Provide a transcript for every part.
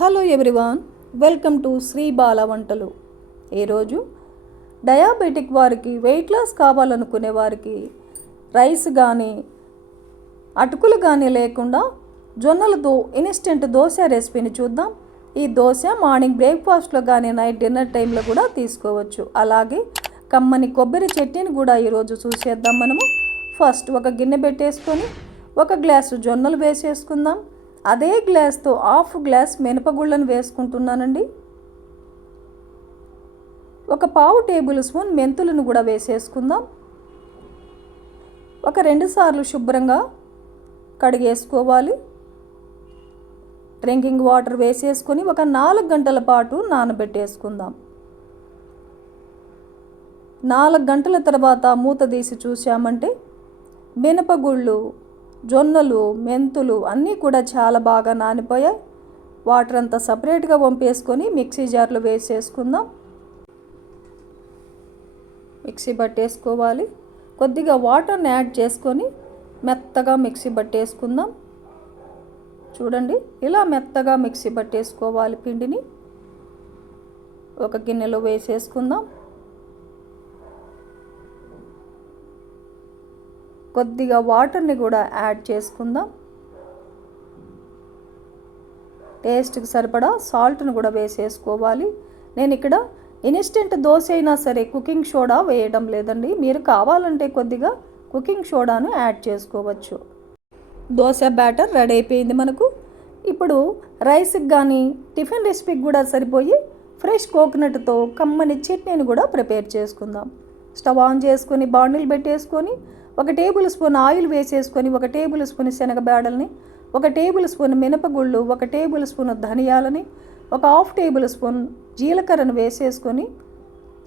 Hello everyone welcome to Sri Bala వంటలు. ఈరోజు diabetic వారికి వెయిట్ లాస్ కావాలనుకునే వారికి రైస్ కానీ అటుకులు కానీ లేకుండా జొన్నలతో ఇన్స్టెంట్ దోశ రెసిపీని చూద్దాం. ఈ దోశ మార్నింగ్ బ్రేక్ఫాస్ట్లో కానీ నైట్ డిన్నర్ టైంలో కూడా తీసుకోవచ్చు. అలాగే కమ్మని కొబ్బరి చట్నీని కూడా ఈరోజు చూసేద్దాం మనము. ఫస్ట్ ఒక గిన్నె పెట్టేసుకొని ఒక గ్లాసు జొన్నలు వేసేసుకుందాం. అదే గ్లాస్తో హాఫ్ గ్లాస్ మినపగుళ్ళను వేసుకుంటున్నానండి. ఒక పావు టేబుల్ స్పూన్ మెంతులను కూడా వేసేసుకుందాం. ఒక రెండు సార్లు శుభ్రంగా కడిగేసుకోవాలి. డ్రింకింగ్ వాటర్ వేసేసుకొని ఒక నాలుగు గంటల పాటు నానబెట్టేసుకుందాం. నాలుగు గంటల తర్వాత మూత తీసి చూసామంటే మినపగుళ్ళు జొన్నలు మెంతులు అన్నీ కూడా చాలా బాగా నానిపోయాయి. వాటర్ అంతా సపరేట్గా పంపేసుకొని మిక్సీ జార్లో వేసేసుకుందాం. మిక్సీ పట్టేసుకోవాలి కొద్దిగా వాటర్ని యాడ్ చేసుకొని మెత్తగా మిక్సీ పట్టేసుకుందాం చూడండి ఇలా మెత్తగా మిక్సీ పట్టేసుకోవాలి పిండిని. ఒక గిన్నెలో వేసేసుకుందాం. కొద్దిగా వాటర్ని కూడా యాడ్ చేసుకుందాం. టేస్ట్కి సరిపడా సాల్ట్ని కూడా వేసేసుకోవాలి. నేను ఇక్కడ ఇన్స్టెంట్ దోశ అయినా సరే కుకింగ్ సోడా వేయడం లేదండి. మీరు కావాలంటే కొద్దిగా కుకింగ్ సోడాను యాడ్ చేసుకోవచ్చు. దోశ బ్యాటర్ రెడీ అయిపోయింది మనకు. ఇప్పుడు రైస్కి కానీ టిఫిన్ రెసిపీకి కూడా సరిపోయి ఫ్రెష్ కోకోనట్తో కమ్మని చట్నీని కూడా ప్రిపేర్ చేసుకుందాం. స్టవ్ ఆన్ చేసుకొని బాండిల్ పెట్టేసుకొని ఒక టేబుల్ స్పూన్ ఆయిల్ వేసేసుకొని ఒక టేబుల్ స్పూన్ శనగబేడల్ని ఒక టేబుల్ స్పూన్ మినపగుళ్ళు ఒక టేబుల్ స్పూన్ ధనియాలని ఒక హాఫ్ టేబుల్ స్పూన్ జీలకర్రను వేసేసుకొని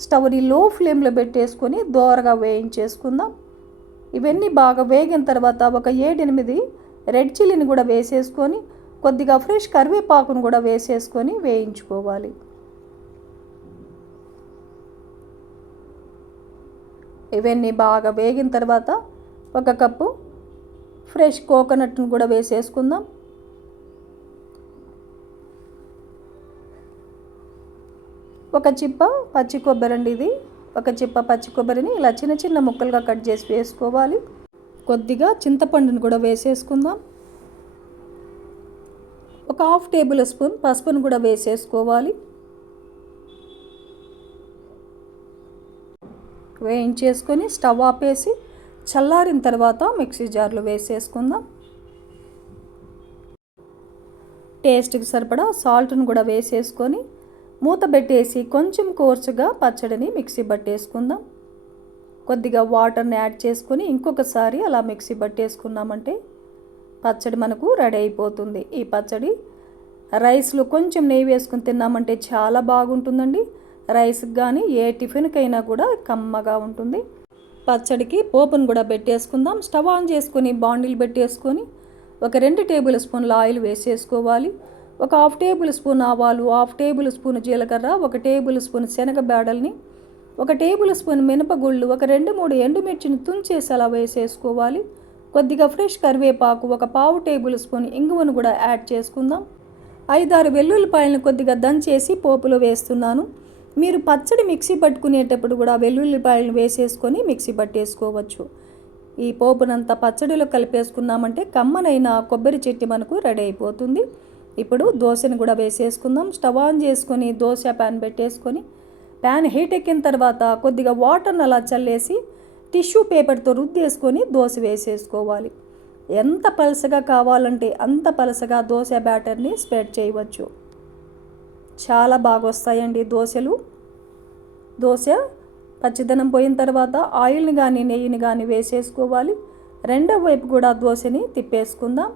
స్టవ్ని లో ఫ్లేమ్లో పెట్టేసుకొని దోరగా వేయించేసుకుందాం. ఇవన్నీ బాగా వేగిన తర్వాత ఒక ఏడెనిమిది రెడ్ చిల్లీని కూడా వేసేసుకొని కొద్దిగా ఫ్రెష్ కరివేపాకును కూడా వేసేసుకొని వేయించుకోవాలి. ఇవన్నీ బాగా వేగిన తర్వాత ఒక కప్పు ఫ్రెష్ కోకోనట్ను కూడా వేసేసుకుందాం. ఒక చిప్ప పచ్చి కొబ్బరి అండి ఇది. ఒక చిప్ప పచ్చి కొబ్బరిని ఇలా చిన్న చిన్న ముక్కలుగా కట్ చేసి వేసుకోవాలి. కొద్దిగా చింతపండుని కూడా వేసేసుకుందాం. ఒక హాఫ్ టేబుల్ స్పూన్ పసుపును కూడా వేసేసుకోవాలి. వేయించేసుకొని స్టవ్ ఆపేసి చల్లారిన తర్వాత మిక్సీ జార్లో వేసేసుకుందాం. టేస్ట్కి సరిపడా సాల్ట్ను కూడా వేసేసుకొని మూత పెట్టేసి కొంచెం కోర్సుగా పచ్చడిని మిక్సీ పట్టేసుకుందాం కొద్దిగా వాటర్ని యాడ్ చేసుకొని ఇంకొకసారి అలా మిక్సీ పట్టేసుకున్నామంటే పచ్చడి మనకు రెడీ అయిపోతుంది. ఈ పచ్చడి రైస్లో కొంచెం నెయ్యి వేసుకుని తిన్నామంటే చాలా బాగుంటుందండి. రైస్కి కానీ ఏ టిఫిన్కైనా కూడా కమ్మగా ఉంటుంది. పచ్చడికి పోపును కూడా పెట్టేసుకుందాం. స్టవ్ ఆన్ చేసుకొని బాండిల్ పెట్టేసుకొని ఒక రెండు టేబుల్ స్పూన్ల ఆయిల్ వేసేసుకోవాలి. ఒక హాఫ్ టేబుల్ స్పూన్ ఆవాలు హాఫ్ టేబుల్ స్పూన్ జీలకర్ర ఒక టేబుల్ స్పూన్ శనగ బేడల్ని ఒక టేబుల్ స్పూన్ మినపగుళ్ళు ఒక రెండు మూడు ఎండుమిర్చిని తుంచేసి అలా వేసేసుకోవాలి. కొద్దిగా ఫ్రెష్ కరివేపాకు ఒక పావు టేబుల్ స్పూన్ ఇంగువను కూడా యాడ్ చేసుకుందాం. ఐదారు వెల్లుల్లిపాయలను కొద్దిగా దంచేసి పోపులో వేస్తున్నాను. మీరు పచ్చడి మిక్సీ పట్టుకునేటప్పుడు కూడా వెల్లుల్లిపాయలను వేసేసుకొని మిక్సీ పట్టేసుకోవచ్చు. ఈ పోపునంతా పచ్చడిలో కలిపేసుకున్నామంటే కమ్మనైన కొబ్బరి చెట్టి మనకు రెడీ అయిపోతుంది. ఇప్పుడు దోశను కూడా వేసేసుకుందాం. స్టవ్ ఆన్ చేసుకొని దోశ ప్యాన్ పెట్టేసుకొని ప్యాన్ హీట్ ఎక్కిన తర్వాత కొద్దిగా వాటర్ని అలా చల్లేసి టిష్యూ పేపర్తో రుద్దేసుకొని దోశ వేసేసుకోవాలి. ఎంత పలసగా కావాలంటే అంత పలసగా దోశ బ్యాటర్ని స్ప్రెడ్ చేయవచ్చు. చాలా బాగా వస్తాయండి దోశలు. దోశ పచ్చిదనం పోయిన తర్వాత ఆయిల్ని కానీ నెయ్యిని కానీ వేసేసుకోవాలి. రెండవ వైపు కూడా దోశని తిప్పేసుకుందాం.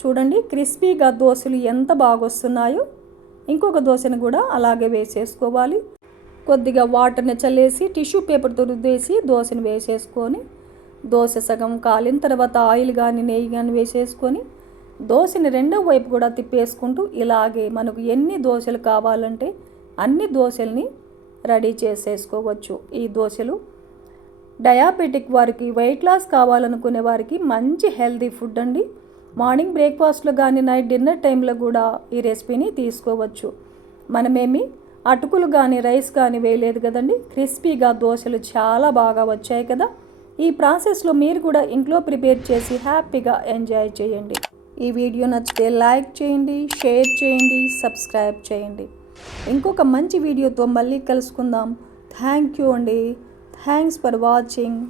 చూడండి క్రిస్పీగా దోశలు ఎంత బాగా వస్తున్నాయో ఇంకొక దోశను కూడా అలాగే వేసేసుకోవాలి. కొద్దిగా వాటర్ని చల్లేసి టిష్యూ పేపర్తో రుద్దేసి దోశని వేసేసుకొని దోశ సగం కాలిన తర్వాత ఆయిల్ కానీ నెయ్యి కానీ వేసేసుకొని దోశని రెండో వైపు కూడా తిప్పేసుకుంటూ ఇలాగే మనకు ఎన్ని దోశలు కావాలంటే అన్ని దోశల్ని రెడీ చేసేసుకోవచ్చు. ఈ దోశలు డయాబెటిక్ వారికి వెయిట్ లాస్ కావాలనుకునే వారికి మంచి హెల్తీ ఫుడ్ అండి. మార్నింగ్ బ్రేక్ఫాస్ట్లో కానీ నైట్ డిన్నర్ టైంలో కూడా ఈ రెసిపీని తీసుకోవచ్చు. మనమేమి అటుకులు కానీ రైస్ కానీ వేయలేదు కదండి. క్రిస్పీగా దోశలు చాలా బాగా వచ్చాయి కదా. ఈ ప్రాసెస్లో మీరు కూడా ఇంట్లో ప్రిపేర్ చేసి హ్యాపీగా ఎంజాయ్ చేయండి. ఈ వీడియో నచ్చితే లైక్ చేయండి షేర్ చేయండి సబ్స్క్రైబ్ చేయండి. ఇంకొక మంచి వీడియోతో మళ్ళీ కలుసుకుందాం. థ్యాంక్ యూ అండి. Thanks for watching.